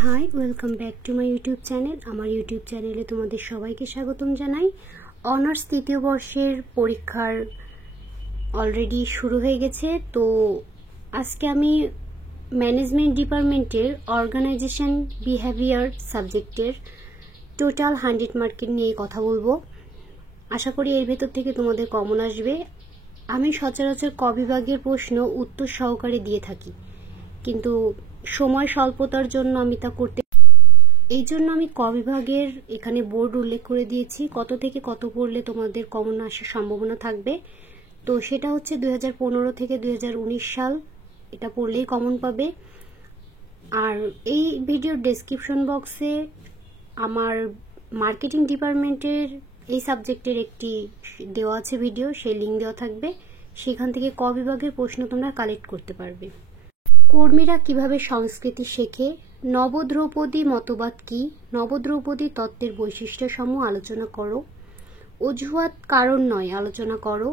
High, welcome back to my YouTube channel. আমার YouTube চ্যানেলে তোমাদের সবাইকে স্বাগতম জানাই। অনার্স তৃতীয় বর্ষের পরীক্ষার অলরেডি শুরু হয়ে গেছে। তো আজকে আমি ম্যানেজমেন্ট ডিপার্টমেন্টের অর্গানাইজেশন বিহেভিয়ার সাবজেক্টের টোটাল 100 মার্কের নিয়ে কথা বলবো। আশা করি এর ভেতর থেকে তোমাদের কমন আসবে। আমি সচরাচর ক বিভাগের প্রশ্ন উত্তর সহকারে দিয়ে থাকি, কিন্তু সময় স্বল্পতার জন্য আমি তা করতে এই জন্য আমি ক বিভাগের এখানে বোর্ড উল্লেখ করে দিয়েছি, কত থেকে কত পড়লে তোমাদের কমন আসার সম্ভাবনা থাকবে। তো সেটা হচ্ছে 2015 থেকে 2019 সাল, এটা পড়লেই কমন পাবে। আর এই ভিডিওর ডেসক্রিপশন বক্সে আমার মার্কেটিং ডিপার্টমেন্টের এই সাবজেক্টের একটি দেওয়া আছে ভিডিও, সেই লিঙ্ক দেওয়া থাকবে। সেখান থেকে ক বিভাগের প্রশ্ন তোমরা কালেক্ট করতে পারবে। কর্মীরা কিভাবে সংস্কৃতি শেখে, নবদ্রৌপদী মতবাদ কি, নবদ্রৌপদী তত্ত্বের বৈশিষ্ট্যসমূহ আলোচনা করো, অজুহাত কারণ নয় আলোচনা করো,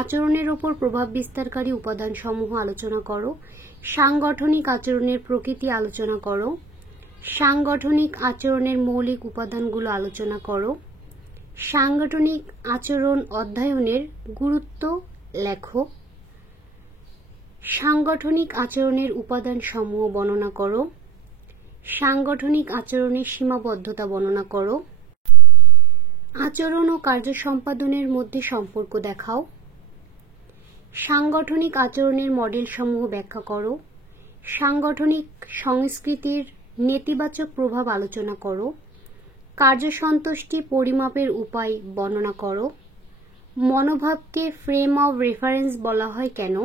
আচরণের ওপর প্রভাব বিস্তারকারী উপাদানসমূহ আলোচনা করো, সাংগঠনিক আচরণের প্রকৃতি আলোচনা করো, সাংগঠনিক আচরণের মৌলিক উপাদানগুলো আলোচনা করো, সাংগঠনিক আচরণ অধ্যয়নের গুরুত্ব লেখো, সাংগঠনিক আচরণের উপাদানসমূহ বর্ণনা করো, সাংগঠনিক আচরণের সীমাবদ্ধতা বর্ণনা করো, আচরণ ও কার্য সম্পাদনের মধ্যে সম্পর্ক দেখাও, সাংগঠনিক আচরণের মডেলসমূহ ব্যাখ্যা করো, সাংগঠনিক সংস্কৃতির নেতিবাচক প্রভাব আলোচনা করো, কার্যসন্তুষ্টি পরিমাপের উপায় বর্ণনা করো, মনোভাবকে ফ্রেম অব রেফারেন্স বলা হয় কেন,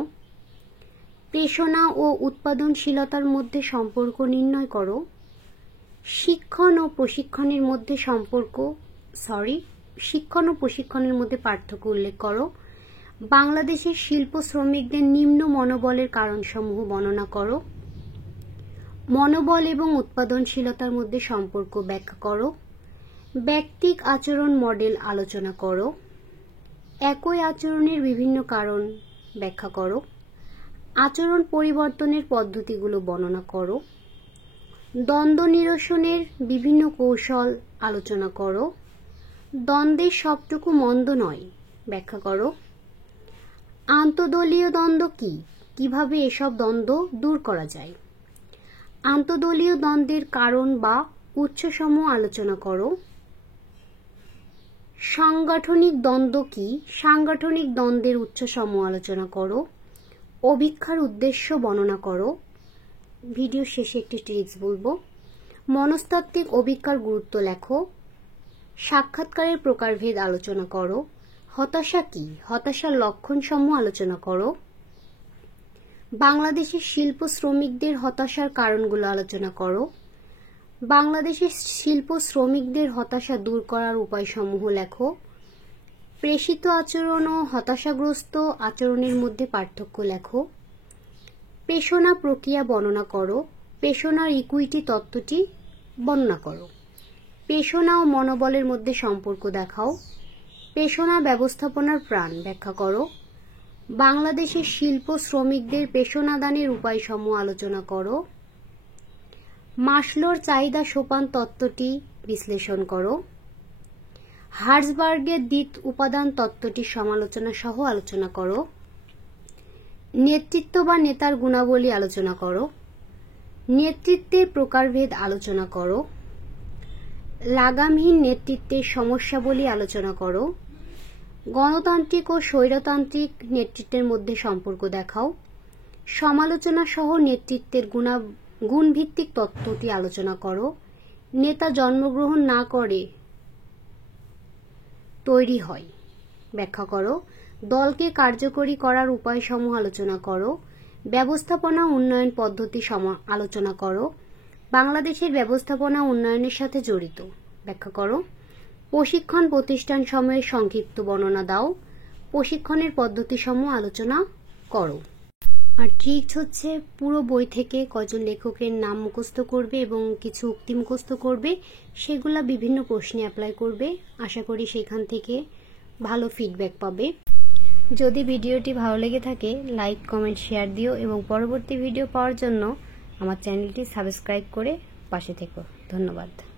প্রেষণা ও উৎপাদনশীলতার মধ্যে সম্পর্ক নির্ণয় করো, শিক্ষণ ও প্রশিক্ষণের মধ্যে পার্থক্য উল্লেখ করো, বাংলাদেশের শিল্প শ্রমিকদের নিম্ন মনোবলের কারণসমূহ বর্ণনা করো, মনোবল এবং উৎপাদনশীলতার মধ্যে সম্পর্ক ব্যাখ্যা করো, ব্যক্তিক আচরণ মডেল আলোচনা করো, একই আচরণের বিভিন্ন কারণ ব্যাখ্যা করো, আচরণ পরিবর্তনের পদ্ধতিগুলো বর্ণনা করো, দ্বন্দ্ব নিরসনের বিভিন্ন কৌশল আলোচনা করো, দ্বন্দ্বের সবটুকু মন্দ নয় ব্যাখ্যা করো, আন্তঃদলীয় দ্বন্দ্ব কি, কিভাবে এসব দ্বন্দ্ব দূর করা যায়, আন্তঃদলীয় দ্বন্দ্বের কারণ বা উৎসসমূহ আলোচনা করো, সাংগঠনিক দ্বন্দ্ব কি, সাংগঠনিক দ্বন্দ্বের উৎসসমূহ আলোচনা করো, অভিক্ষার উদ্দেশ্য বর্ণনা করো। ভিডিও শেষে একটি টিপস বলবো। মনস্তাত্ত্বিক অভিক্ষার গুরুত্ব লেখো, সাক্ষাৎকারের প্রকারভেদ আলোচনা করো, হতাশা কি, হতাশার লক্ষণসমূহ আলোচনা করো, বাংলাদেশের শিল্প শ্রমিকদের হতাশার কারণগুলো আলোচনা করো, বাংলাদেশের শিল্প শ্রমিকদের হতাশা দূর করার উপায়সমূহ লেখো, প্রেষিত আচরণ ও হতাশাগ্রস্ত আচরণের মধ্যে পার্থক্য লেখো, প্রেষণা প্রক্রিয়া বর্ণনা করো, প্রেষণার ইকুইটি তত্ত্বটি বর্ণনা করো, প্রেষণা ও মনোবলের মধ্যে সম্পর্ক দেখাও, প্রেষণা ব্যবস্থাপনার প্রাণ ব্যাখ্যা করো, বাংলাদেশের শিল্প শ্রমিকদের প্রেষণাদানের উপায়সমূহ আলোচনা করো, মাসলোর চাহিদা সোপান তত্ত্বটি বিশ্লেষণ করো, হার্জবার্গের দ্বিত উপাদান তত্ত্বটির সমালোচনা সহ আলোচনা করো, নেতৃত্ব বা নেতার গুণাবলী আলোচনা করো, নেতৃত্বের প্রকারভেদ আলোচনা করো, লাগামহীন নেতৃত্বের সমস্যাবলী আলোচনা করো, গণতান্ত্রিক ও স্বৈরতান্ত্রিক নেতৃত্বের মধ্যে সম্পর্ক দেখাও, সমালোচনা সহ নেতৃত্বের গুণভিত্তিক তত্ত্বটি আলোচনা করো, নেতা জন্মগ্রহণ না করে তৈরি হয় ব্যাখ্যা করো, দলকে কার্যকরী করার উপায়সমূহ আলোচনা করো, ব্যবস্থাপনা উন্নয়ন পদ্ধতি আলোচনা করো, বাংলাদেশের ব্যবস্থাপনা উন্নয়নের সাথে জড়িত ব্যাখ্যা করো, প্রশিক্ষণ প্রতিষ্ঠান সমূহের সংক্ষিপ্ত বর্ণনা দাও, প্রশিক্ষণের পদ্ধতিসমূহ আলোচনা করো। আর ট্রিক্স হচ্ছে পুরো বই থেকে কজন লেখকের নাম মুখস্থ করবে এবং কিছু উক্তি মুখস্থ করবে, সেগুলা বিভিন্ন প্রশ্নে অ্যাপ্লাই করবে। আশা করি সেখান থেকে ভালো ফিডব্যাক পাবে। যদি ভিডিওটি ভালো লেগে থাকে লাইক, কমেন্ট, শেয়ার দিও এবং পরবর্তী ভিডিও পাওয়ার জন্য আমার চ্যানেলটি সাবস্ক্রাইব করে পাশে থেকো। ধন্যবাদ।